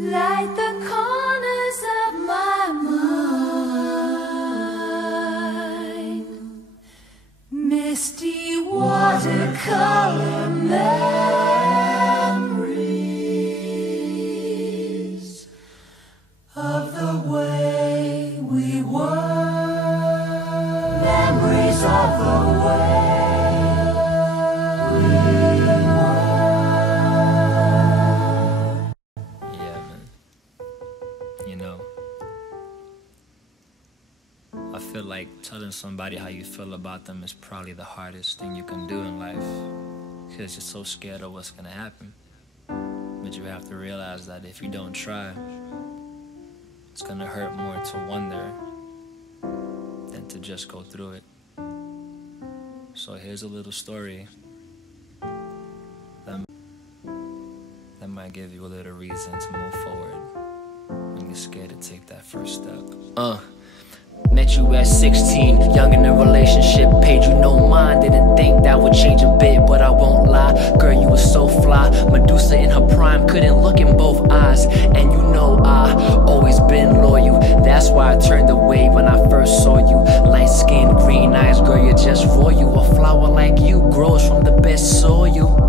Light the corners of my mind, misty watercolor memories of the way we were, memories of the way we were. Yeah, man. You know, I feel like telling somebody how you feel about them is probably the hardest thing you can do in life, because you're so scared of what's gonna happen. But you have to realize that if you don't try, it's gonna hurt more to wonder than to just go through it. So here's a little story that might give you a little reason to move forward when you're scared to take that first step. Met you at 16, young in a relationship, paid you no mind. Didn't think that would change a bit, but I won't lie. Girl, you was so fly, Medusa in her prime, couldn't look in both eyes. And you know I always been loyal, that's why I turned away when I first saw you. Light skin, green eyes, girl, you're just royal. A flower like you grows from the best soil.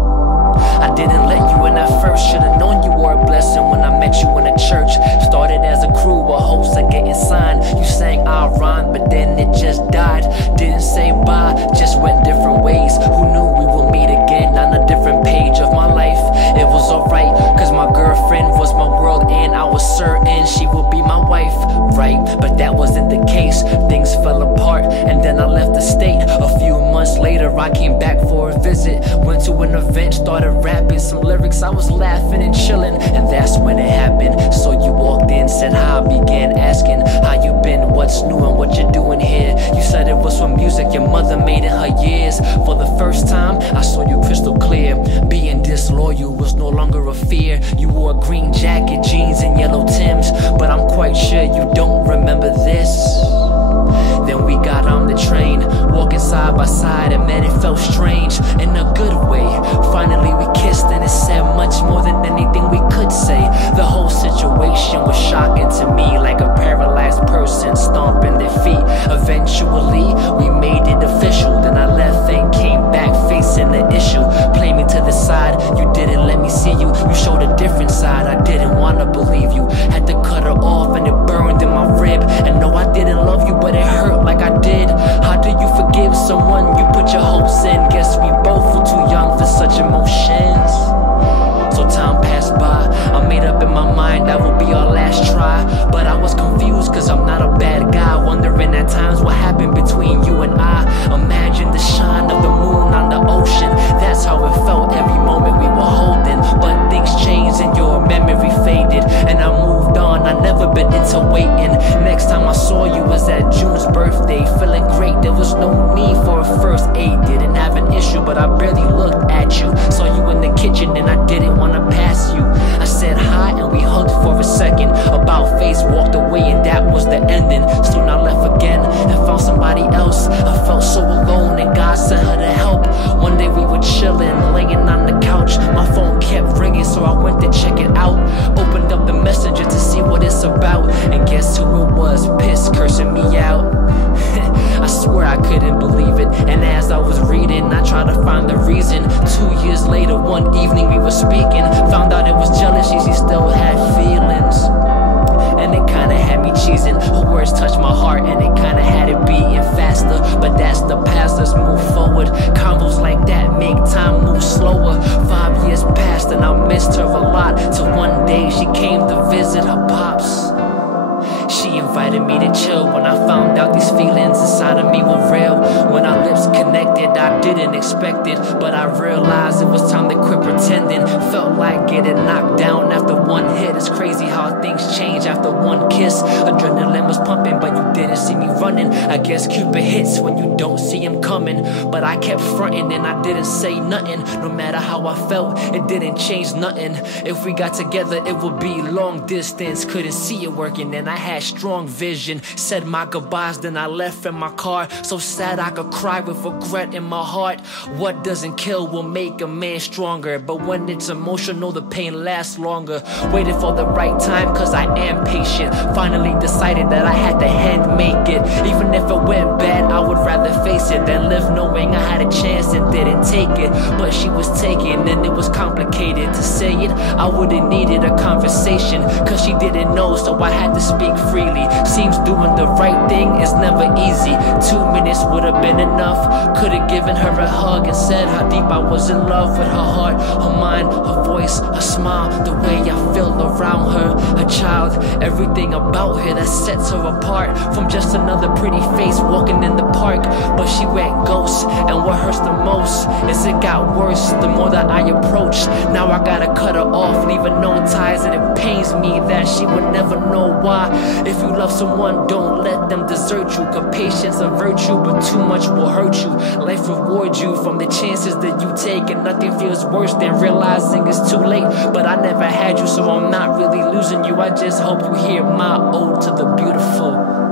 I didn't let you in at first, should've known you were a blessing when I met you in a church. Started as a crew, a hopes of getting signed. You sang I rhymed, but then it just died. Didn't say bye, just went different ways. Who knew we would meet again on a different page of my life? It was alright, cause my girlfriend was my world and I was certain she would be my wife, right? But that wasn't the case, things fell apart and then I left the state. A few months later I came back for a visit. Went to an event, started rapping some lyrics, I was laughing and chilling, and that's when it happened. So you walked in, said hi, began asking how you been, what's new and what you're doing here. You said it was for music your mother made in her years. For the first time I saw you crystal clear. Being disloyal was no longer a fear. You wore a green jacket, jeans and yellow Timbs, but I'm quite sure you don't remember this. Then we got on the train, walking side by side, and man, it felt strange in a good way. Finally we kissed and it said much more than anything we could say. The whole situation was shocking to me, like a paralyzed person stomping their feet. Eventually we made it official, then I left and came back facing the issue. Played me to the side, you didn't let me see you. You showed a different side, I didn't wanna believe you. Had to cut her off and it burned in my rib. And no, I didn't love you, but it hurt like I did. How do you forgive someone you put your hopes in? Guess we both were too young for such emotions. So time passed by, I made up in my mind that would be our last try. But I was confused cause I'm not a bad guy, wondering at times what happened between you and I. Imagine the shine of the moon on the ocean, that's how it felt every moment we were holding. But things changed and your memory faded, and I moved on, I never been into waiting. Next time I saw you was at June's birthday, feeling great, there was no need for a first aid. Didn't have an issue but I barely looked at you. Saw you in the kitchen and I didn't wanna pass you. I said hi and we hugged for a second. About face, walked away and that was the ending. Soon I left again and found somebody else. I felt so alone and God sent her to help. One day we were chilling, laying on the couch. My phone kept ringing so I went to check it out. Opened up the messenger to see what it's about, and guess who it was, pissed, cursing me out. I swear I couldn't believe it, and as I was reading I tried to find the reason. 2 years later, one evening we were speaking, found out it was jealousy, she still had feelings. And it kinda had me cheesing. Her words touched my heart and it kinda had it beating faster. But that's the past, let's move forward. Convos like that make time move slower. 5 years passed and I missed her a lot, till one day she came to visit her pops. She invited me to chill when I found out these feelings inside of me were real. When our lips connected, I didn't expect it, but I realized it was time to quit pretending. Felt like getting knocked down after one hit. It's crazy how things change after one kiss. Adrenaline was pumping, but you didn't see me running. I guess Cupid hits when you don't see him coming. But I kept fronting and I didn't say nothing. No matter how I felt, it didn't change nothing. If we got together, it would be long distance. Couldn't see it working and I had strong vision. Said my goodbyes, then I left in my car. So sad I could cry with regret in my heart. What doesn't kill will make a man stronger. But when it's emotional, the pain lasts longer. Waited for the right time, cause I am patient. Finally decided that I had to hand make it. Even if it went bad, I would rather face it than live knowing I had a chance and didn't take it. But she was taken and it was complicated. To say it, I would've needed a conversation, cause she didn't know, so I had to speak freely. Seems doing the right thing is never easy. 2 minutes would've been enough. Could've given her a hug and said how deep I was in love with her heart, her mind, her voice, her smile, the way I feel around her. A child, everything about her that sets her apart from just another pretty face walking in the park. But she went ghost, and what hurts the most is it got worse the more that I approached. Now I gotta cut her off, leaving no ties, and it pains me that she would never know why. If you love someone, don't let them desert you, cause patience a virtue, but too much will hurt you. Life rewards you from the chances that you take, and nothing feels worse than realizing it's too late. But I never had you, so I'm not really losing you. I just hope you hear my ode to the beautiful.